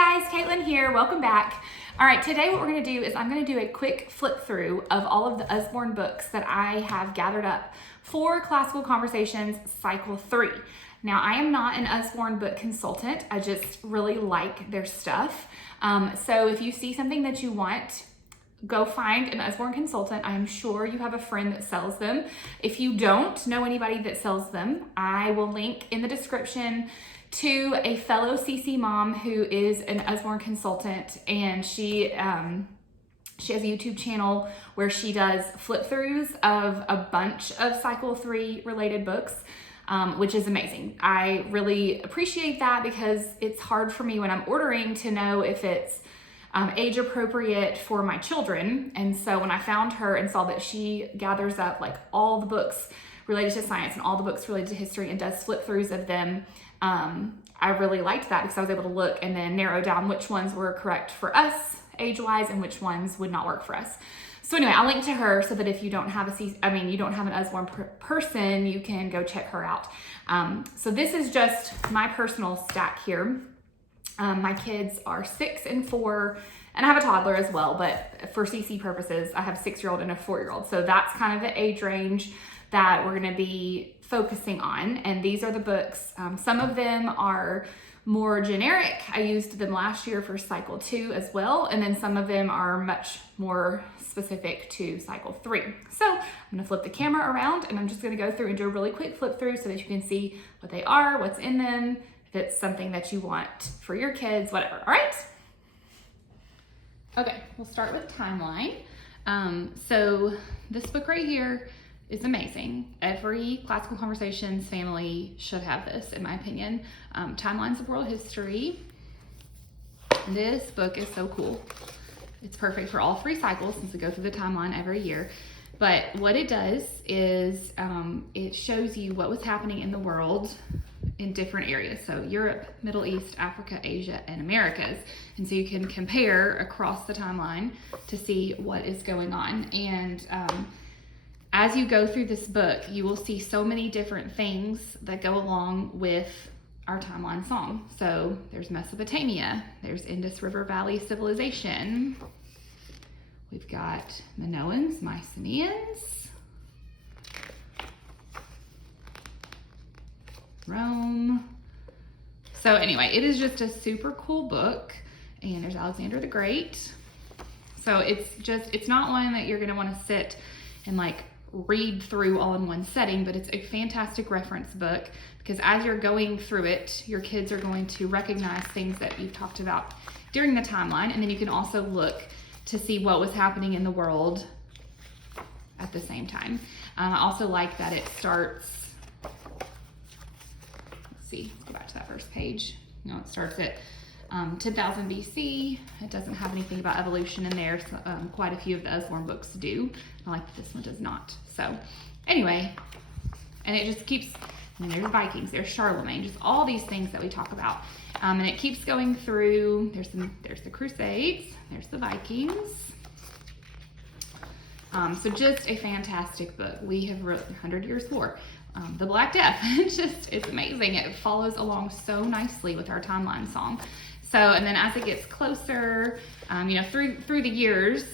guys, Caitlin here. Welcome back. All right, today what we're going to do is I'm going to do a quick flip through of all of the Usborne books that I have gathered up for Classical Conversations Cycle 3. Now, I am not an Usborne book consultant. I just really like their stuff. So if you see something that you want, go find an Usborne consultant. I am sure you have a friend that sells them. If you don't know anybody that sells them, I will link in the description to a fellow CC mom who is an Usborne consultant, and she has a YouTube channel where she does flip throughs of a bunch of Cycle 3 related books, which is amazing. I really appreciate that because it's hard for me when I'm ordering to know if it's age appropriate for my children. And so when I found her and saw that she gathers up like all the books related to science and all the books related to history and does flip throughs of them, I really liked that because I was able to look and then narrow down which ones were correct for us age-wise and which ones would not work for us. So anyway, I'll link to her so that if you don't have you don't have an Usborne person, you can go check her out. So this is just my personal stack here. My kids are 6 and 4, and I have a toddler as well, but for CC purposes, I have a 6-year-old and a 4-year-old. So that's kind of the age range that we're going to be focusing on. And these are the books. Some of them are more generic. I used them last year for Cycle 2 as well. And then some of them are much more specific to Cycle 3. So I'm going to flip the camera around and I'm just going to go through and do a really quick flip through so that you can see what they are, what's in them, if it's something that you want for your kids, whatever. All right. Okay, we'll start with Timeline. So this book right here is amazing. Every Classical Conversations family should have this, in my opinion. Timelines of World History. This book is so cool. It's perfect for all 3 cycles since we go through the timeline every year. But what it does is it shows you what was happening in the world in different areas. So Europe, Middle East, Africa, Asia, and Americas. And so you can compare across the timeline to see what is going on. And as you go through this book, you will see so many different things that go along with our timeline song. So there's Mesopotamia, there's Indus River Valley civilization, we've got Minoans, Mycenaeans, Rome. So anyway, it is just a super cool book, and there's Alexander the Great. So it's not one that you're gonna wanna sit and like read through all in one setting, but it's a fantastic reference book because as you're going through it, your kids are going to recognize things that you've talked about during the timeline, and then you can also look to see what was happening in the world at the same time. I also like that it starts, let's go back to that first page. No, it starts at 10,000 BC. It doesn't have anything about evolution in there. So, quite a few of the Usborne books do. I like that this one does not. So anyway, and it just keeps, and there's Vikings, there's Charlemagne, just all these things that we talk about. And it keeps going through. There's the Crusades, there's the Vikings. So just a fantastic book. We have written 100 Years' War. The Black Death, it's amazing. It follows along so nicely with our timeline song. So, and then as it gets closer, through the years,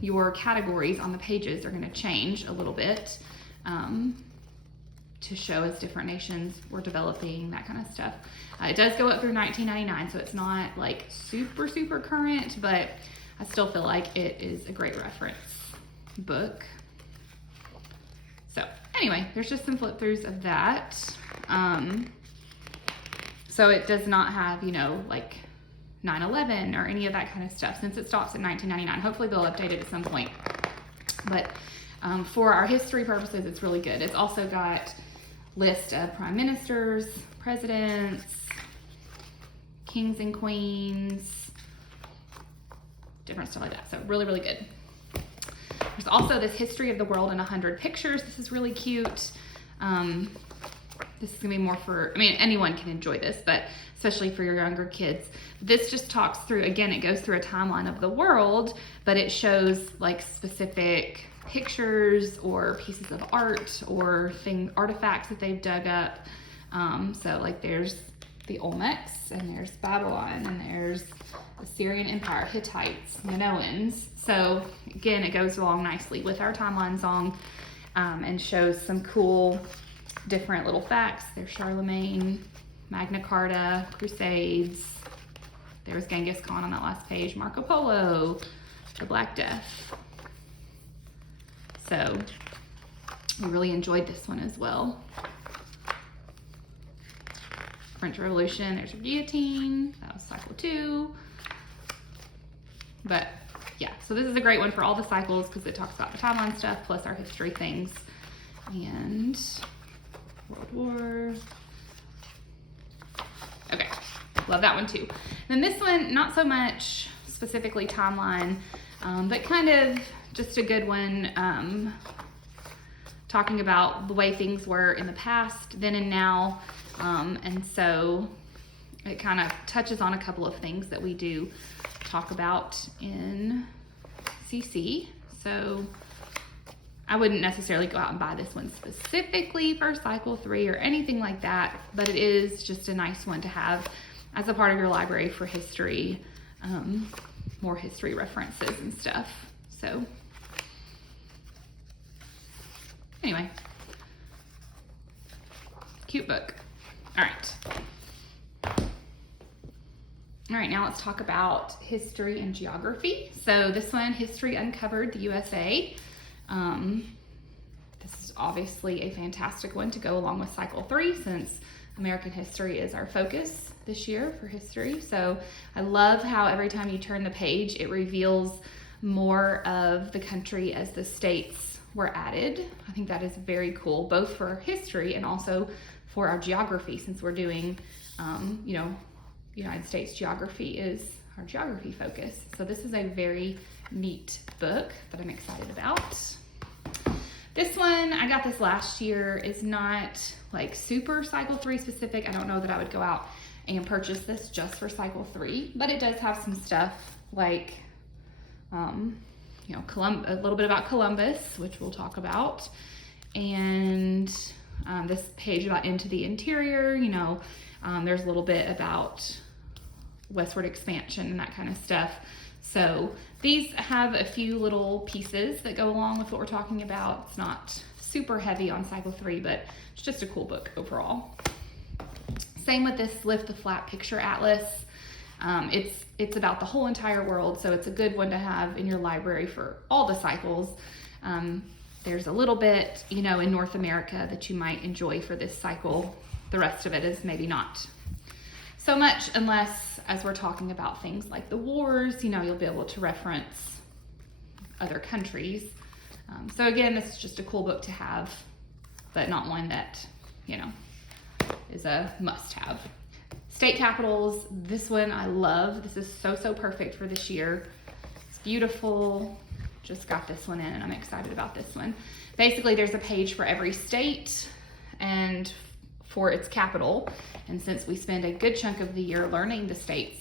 your categories on the pages are going to change a little bit to show as different nations were developing, that kind of stuff. It does go up through 1999, so it's not like super, super current, but I still feel like it is a great reference book. So anyway, there's just some flip throughs of that. So it does not have, like 9/11 or any of that kind of stuff since it stops at 1999. Hopefully they'll update it at some point. But for our history purposes, it's really good. It's also got list of prime ministers, presidents, kings and queens, different stuff like that. So really, really good. There's also this History of the World in 100 Pictures. This is really cute. This is gonna be more for, anyone can enjoy this, but especially for your younger kids. This just talks through, again, it goes through a timeline of the world, but it shows like specific pictures or pieces of art or artifacts that they've dug up. So like there's the Olmecs, and there's Babylon, and there's the Syrian Empire, Hittites, Minoans. So again, it goes along nicely with our timeline song, and shows some cool different little facts. There's Charlemagne, Magna Carta, Crusades. There's Genghis Khan on that last page, Marco Polo, the Black Death. So we really enjoyed this one as well. French Revolution, there's a guillotine, that was cycle 2. But yeah, so this is a great one for all the cycles because it talks about the timeline stuff plus our history things. And World War. Okay, love that one too. Then this one, not so much specifically timeline, but kind of just a good one, talking about the way things were in the past, then and now. And so it kind of touches on a couple of things that we do talk about in CC. So I wouldn't necessarily go out and buy this one specifically for cycle 3 or anything like that, but it is just a nice one to have as a part of your library for history, more history references and stuff. So anyway, cute book. All right, now let's talk about history and geography. So this one, History Uncovered, the USA. This is obviously a fantastic one to go along with cycle 3 since American history is our focus this year for history. So I love how every time you turn the page, it reveals more of the country as the states were added. I think that is very cool, both for history and also for our geography, since we're doing, United States geography is our geography focus. So this is a very neat book that I'm excited about. This one, I got this last year, is not like super cycle 3 specific. I don't know that I would go out and purchase this just for cycle 3, but it does have some stuff like, a little bit about Columbus, which we'll talk about, and this page about Into the Interior, there's a little bit about westward expansion and that kind of stuff. So these have a few little pieces that go along with what we're talking about. It's not super heavy on cycle 3, but it's just a cool book overall. Same with this Lift the Flat Picture Atlas. It's about the whole entire world, so it's a good one to have in your library for all the cycles. There's a little bit, in North America that you might enjoy for this cycle. The rest of it is maybe not so much, unless as we're talking about things like the wars, you'll be able to reference other countries. So again, this is just a cool book to have, but not one that, is a must-have. State capitals, this one I love. This is so perfect for this year. It's beautiful. Just got this one in and I'm excited about this one. Basically, there's a page for every state and for its capital. And since we spend a good chunk of the year learning the states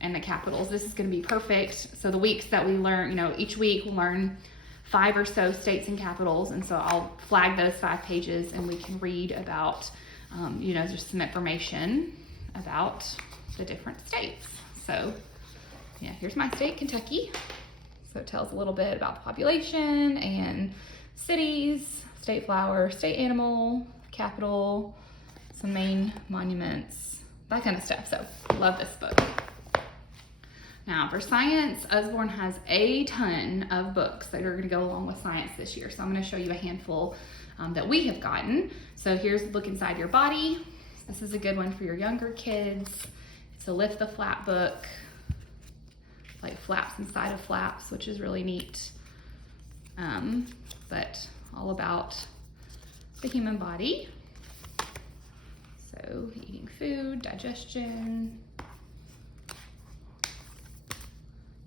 and the capitals, this is going to be perfect. So the weeks that we learn, each week we'll learn 5 or so states and capitals. And so I'll flag those 5 pages and we can read about, just some information about the different states. So yeah, here's my state, Kentucky. So it tells a little bit about the population and cities, state flower, state animal, capital, some main monuments, that kind of stuff. So love this book. Now for science, Usborne has a ton of books that are going to go along with science this year. So I'm going to show you a handful that we have gotten. So here's Look Inside Your Body. This is a good one for your younger kids. It's a Lift the Flat book, like flaps inside of flaps, which is really neat. But all about the human body. So eating food, digestion,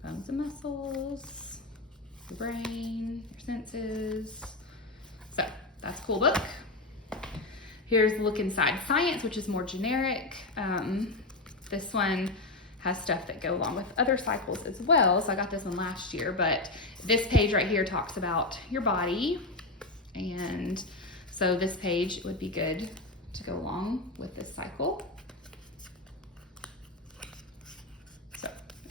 bones and muscles, the brain, your senses. So that's a cool book. Here's Look Inside Science, which is more generic. This one has stuff that go along with other cycles as well. So I got this one last year, but this page right here talks about your body. And so this page would be good to go along with this cycle.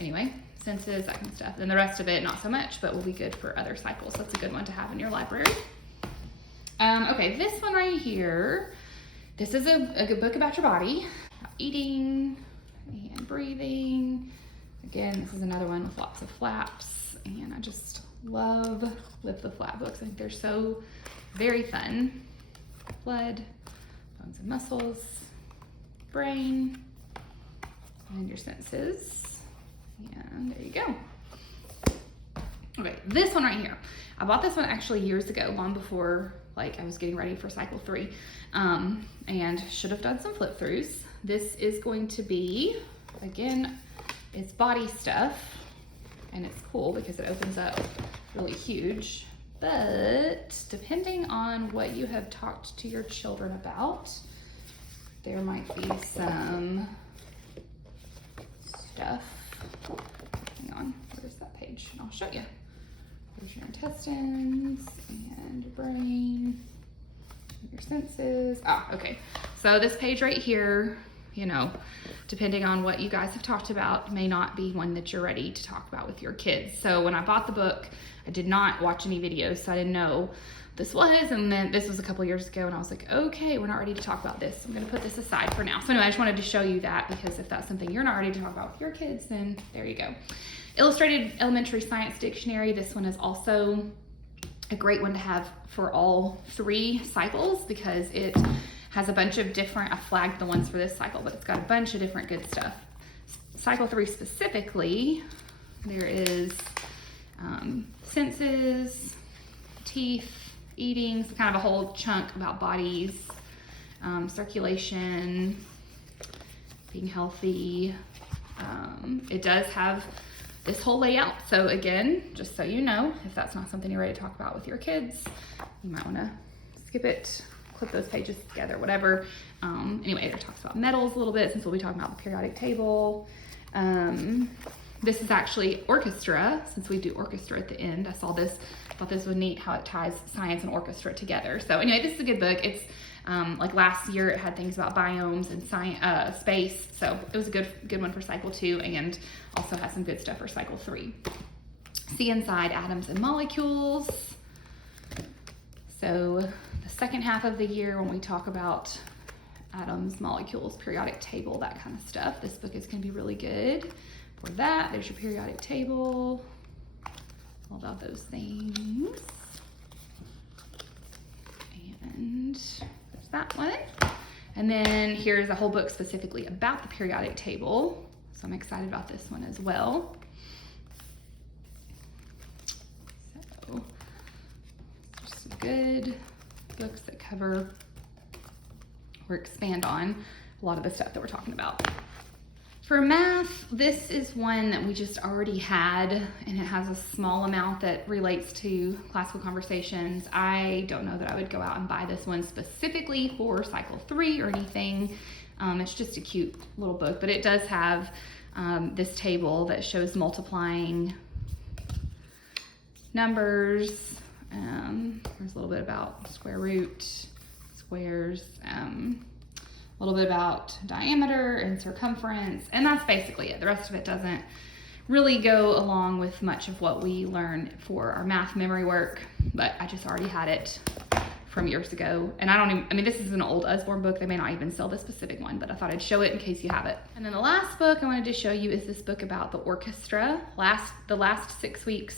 anyway, senses, that kind of stuff. Then the rest of it, not so much, but will be good for other cycles. So that's a good one to have in your library. Okay, this one right here, this is a good book about your body, about eating and breathing. Again, this is another one with lots of flaps, and I just love with the flap books. I think they're so very fun. Blood, bones and muscles, brain, and your senses. And there you go. Okay, this one right here. I bought this one actually years ago, long before like I was getting ready for cycle 3, and should have done some flip throughs. This is going to be, again, it's body stuff, and it's cool because it opens up really huge. But depending on what you have talked to your children about, there might be some stuff. Hang on, where's that page? I'll show you. There's your intestines and your brain, and your senses. Okay. So this page right here, you know, depending on what you guys have talked about, may not be one that you're ready to talk about with your kids. So when I bought the book, I did not watch any videos, so I didn't know this was, and then this was a couple years ago, and I was like, okay, we're not ready to talk about this. So I'm gonna put this aside for now. So anyway, I just wanted to show you that, because if that's something you're not ready to talk about with your kids, then there you go. Illustrated Elementary Science Dictionary. This one is also a great one to have for all 3 cycles, because it has a bunch of different, I flagged the ones for this cycle, but it's got a bunch of different good stuff. Cycle 3 specifically, there is senses, teeth, eating, so kind of a whole chunk about bodies, circulation, being healthy. It does have this whole layout. So again, just so you know, if that's not something you're ready to talk about with your kids, you might want to skip it, clip those pages together, whatever. Anyway, it talks about metals a little bit, since we'll be talking about the periodic table. This is actually orchestra, since we do orchestra at the end. I saw this, thought this was neat how it ties science and orchestra together. So anyway, this is a good book. It's like last year it had things about biomes and science, space. So it was a good one for cycle 2, and also has some good stuff for cycle 3. See inside atoms and molecules. So the second half of the year, when we talk about atoms, molecules, periodic table, that kind of stuff, this book is going to be really good for that. There's your periodic table, all about those things. And there's that one. And then here's a whole book specifically about the periodic table. So I'm excited about this one as well. So there's some good books that cover or expand on a lot of the stuff that we're talking about. For math, this is one that we just already had, and it has a small amount that relates to classical conversations. I don't know that I would go out and buy this one specifically for cycle 3 or anything. It's just a cute little book, but it does have this table that shows multiplying numbers. There's a little bit about square root, squares, a little bit about diameter and circumference, and that's basically it. The rest of it doesn't really go along with much of what we learn for our math memory work, but I just already had it from years ago. And I mean, this is an old Usborne book. They may not even sell this specific one, but I thought I'd show it in case you have it. And then the last book I wanted to show you is this book about the orchestra. The last 6 weeks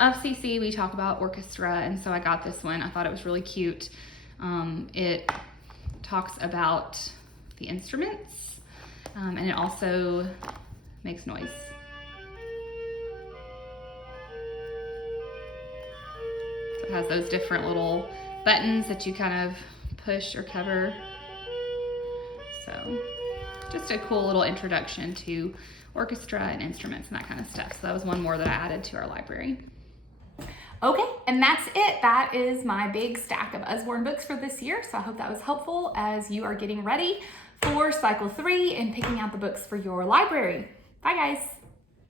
of CC, we talk about orchestra, and so I got this one. I thought it was really cute. It talks about the instruments, and it also makes noise. So it has those different little buttons that you kind of push or cover. So just a cool little introduction to orchestra and instruments and that kind of stuff. So that was one more that I added to our library. Okay, and that's it. That is my big stack of Usborne books for this year. So I hope that was helpful as you are getting ready for cycle 3 and picking out the books for your library. Bye guys.